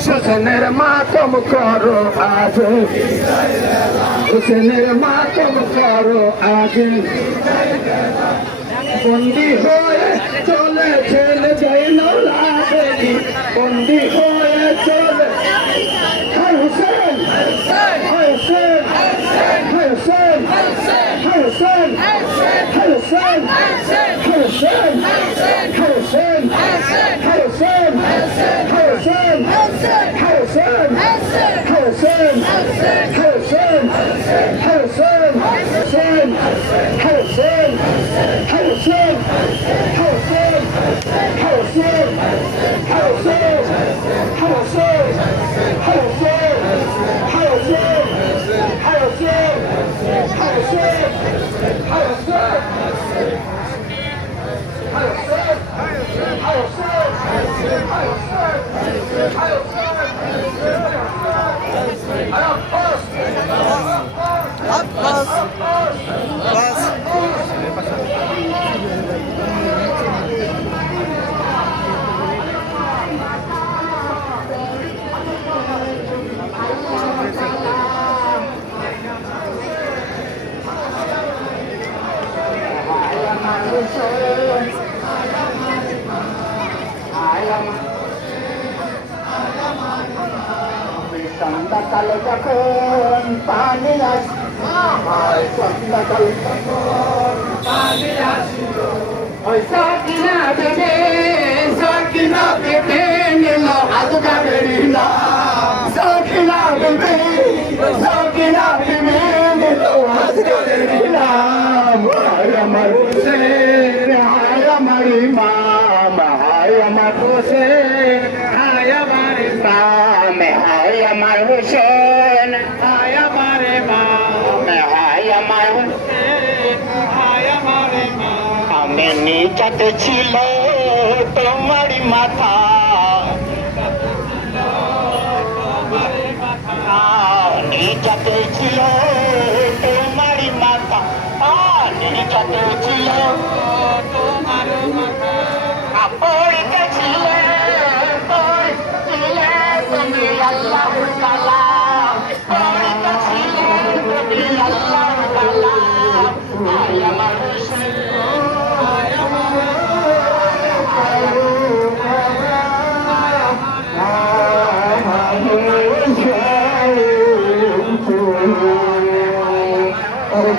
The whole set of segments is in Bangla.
হোসেনের মাতম করো আজে হোসেনের মাতম করো আজে বন্দি হয়ে চলে ছেলে যাই নৌলাদেবী বন্দি হয়ে চলে হোসেন হোসেন হোসেন হোসেন হোসেন হোসেন হোসেন। Yes, সন্ধ্যাকালে যখন পানি আসিল, হয় সন্ধ্যাকালে তখন পানি আসিল। ওই সাকিনা বেবে সাকিনা বেবে নিল না সাকিনা নিচাতে ছিল তোমারই মাথা।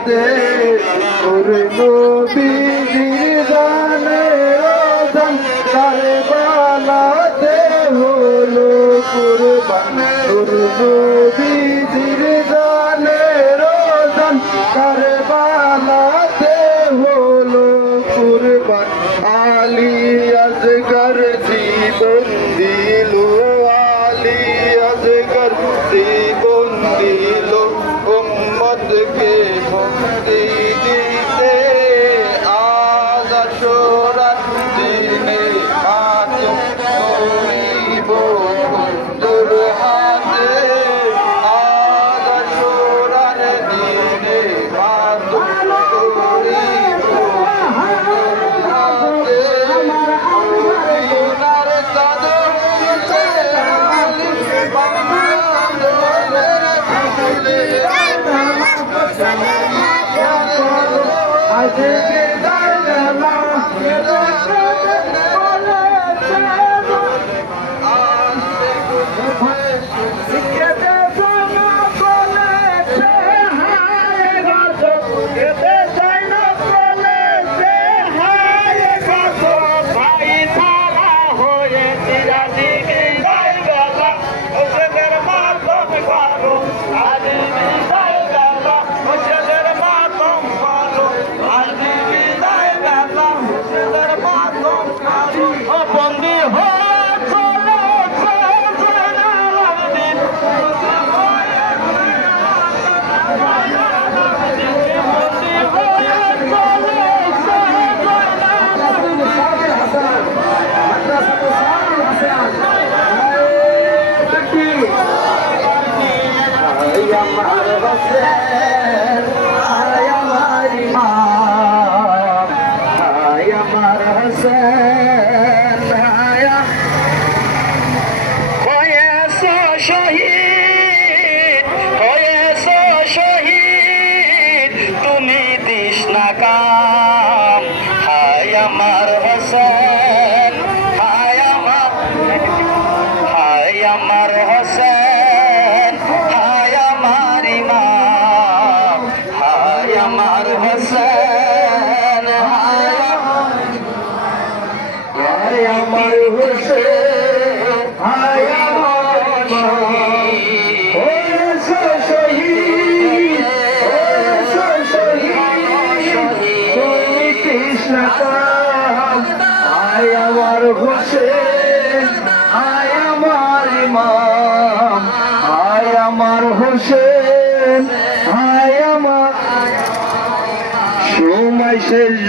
হাতে তোর নবীজির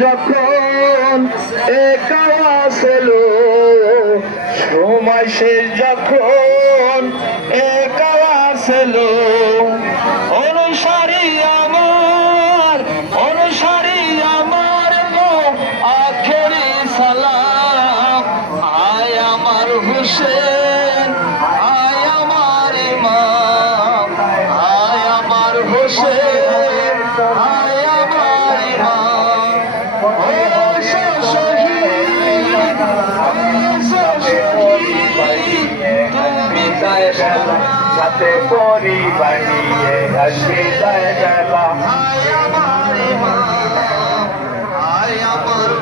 যখন একা আসলো সময় শেষ যখন একা আসলো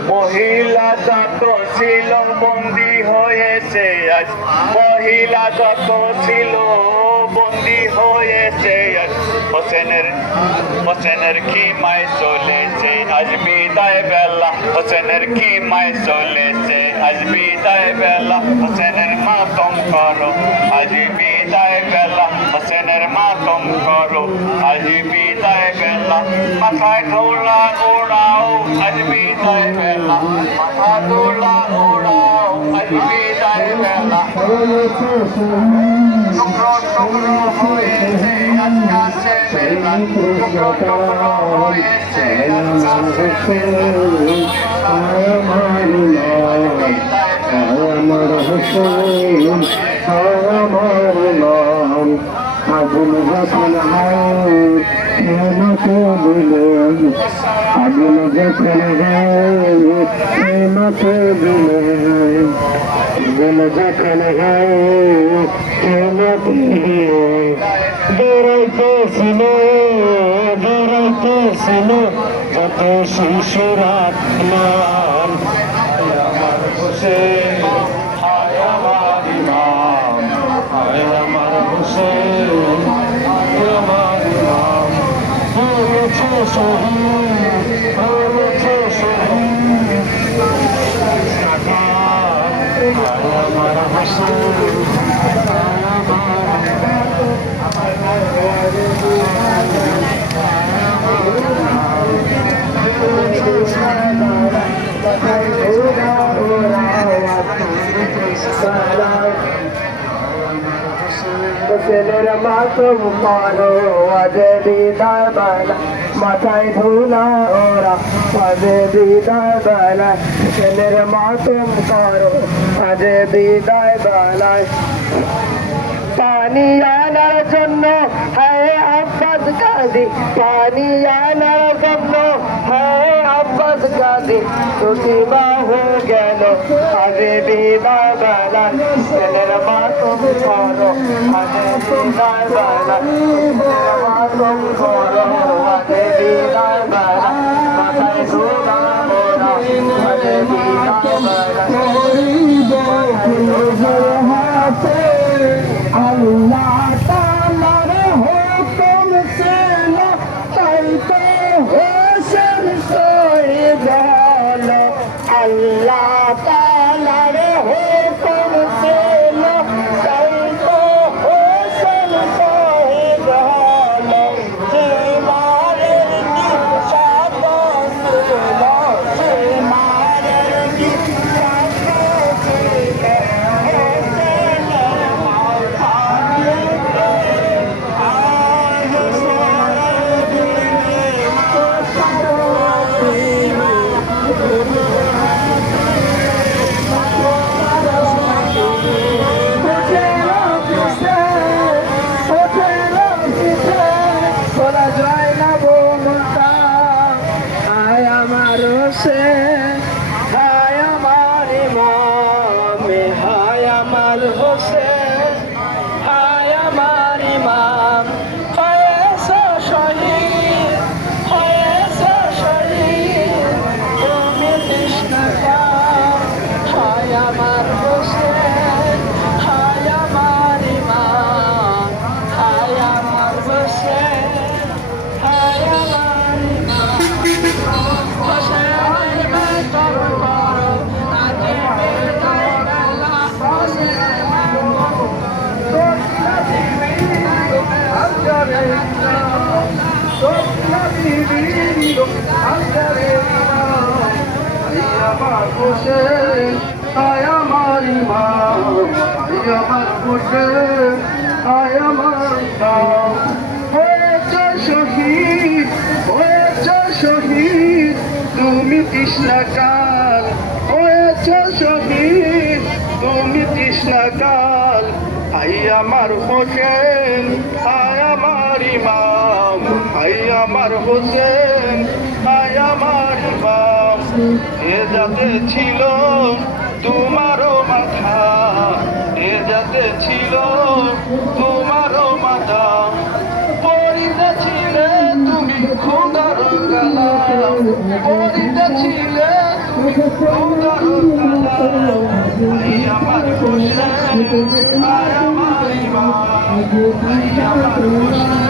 মহিলা যত ছিল, বন্দি হয়েছে আজ। মহিলা যত ছিল, বন্দি হয়েছে আজ। হোসেনের হোসেনের কি মায় চলেছে, আজ বিদায় বেলা। হোসেনের কি মায় চলেছে, আজ বিদায় বেলা। হোসেনের মাতম করো, আজ বেলা মাতম করো আজ বিদায় বেলা মাথায় দৌড়া ওড়াও আজ বিদায় বেলা মাথা দৌড়া ওড়াও আজ বিদায় বেলা টুকরো টুকরো হয়েছে আজ কাছে বেলা টুকরো টুকরো হয়েছে আজ কাছে আমার হোসেন আমার নাম আগুন যখন হেমত দিলেন আগুন যখন হেমত দিলেন আগুন যখন হেমত দিলেন বেড়াইতেছিল বেড়াইতেছিল যত শিশুরা আমার হায় আমার ইমাম। আমার হোসেন হায় আমার ইমাম হয়েছে শহীদ হয়েছে শহীদ হায় হায় মাথায় ধুলা ওরা আজে বিদায় বেলায়। ছেলের মাতম করো আজে বিদায় বেলায়। পানি আনার জন্য হ্যাঁ আব্বাস গাদি পানি আনার জন্য হ্যাঁ আব্বাস গাদি তুমি বাহু গেল আগে বিদায় বেলা ছেলের মাতম করো আগে বিদায় বেলা মাতম করো আগে বিদায় আয় আমার ইমাম আয় আমার হোসেন আয় আমার ইমাম হয়েছে শহীদ হয়েছে শহীদ তুমি কৃষ্ণকাল হয়েছে শহীদ তুমি কৃষ্ণকাল আই আমার হোসেন আই আমার হোসেন, আয় আমার ইমাম এ যাতে ছিল তোমারও মাথা, এ যাতে ছিল তোমারও মাথা। পরিতে ছিলে তুমি খুদার গালা পরিতে ছিলে আই আমার হোসেন, আয় আমার ইমাম আই আমার হোসেন।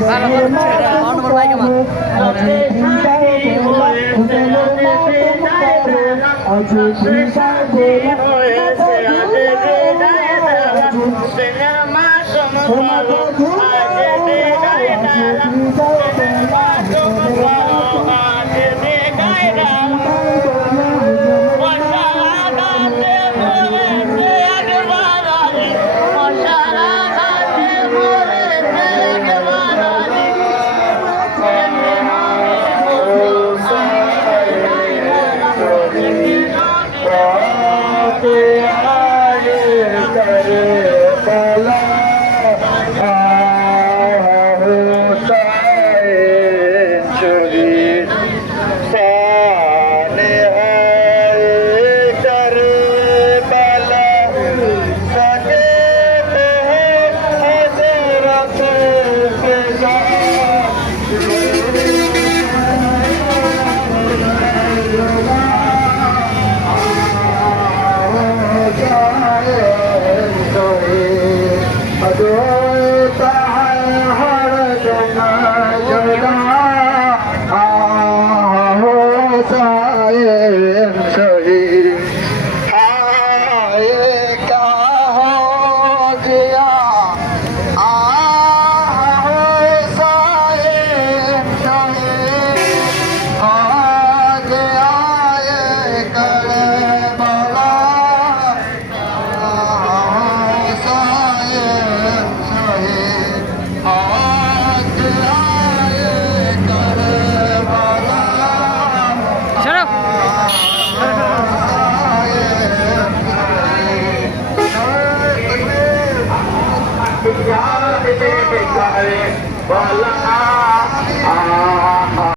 বেলা Bala.